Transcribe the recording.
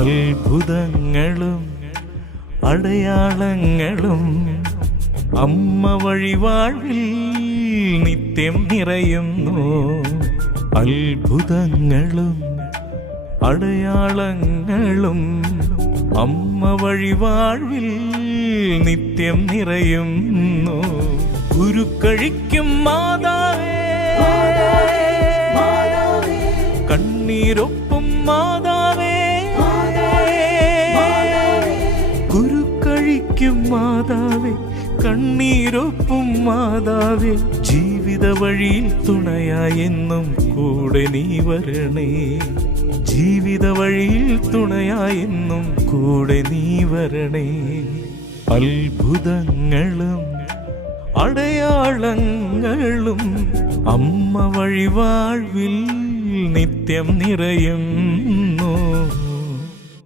അത്ഭുതങ്ങളും അടയാളങ്ങളും അമ്മ വഴി വാഴ്വിൽ നിത്യം നിറയുന്നു. അത്ഭുതങ്ങളും അടയാളങ്ങളും അമ്മ വഴി വാഴ്വിൽ നിത്യം നിറയുന്നു. ഉരുക്കഴിക്കും മാതാവേ, കണ്ണീരൊപ്പും മാതാവേ, കുരുക്കഴിക്കും മാതാവേ, കണ്ണീരൊപ്പും മാതാവേ, ജീവിത വഴിയിൽ തുണയായെന്നും കൂടെ നീ വരണേ. ജീവിത വഴിയിൽ തുണയായെന്നും കൂടെ നീ വരണേ. അത്ഭുതങ്ങളും അടയാളങ്ങളും അമ്മ വഴി വാഴ്വിൽ നിത്യം നിറയുന്നു.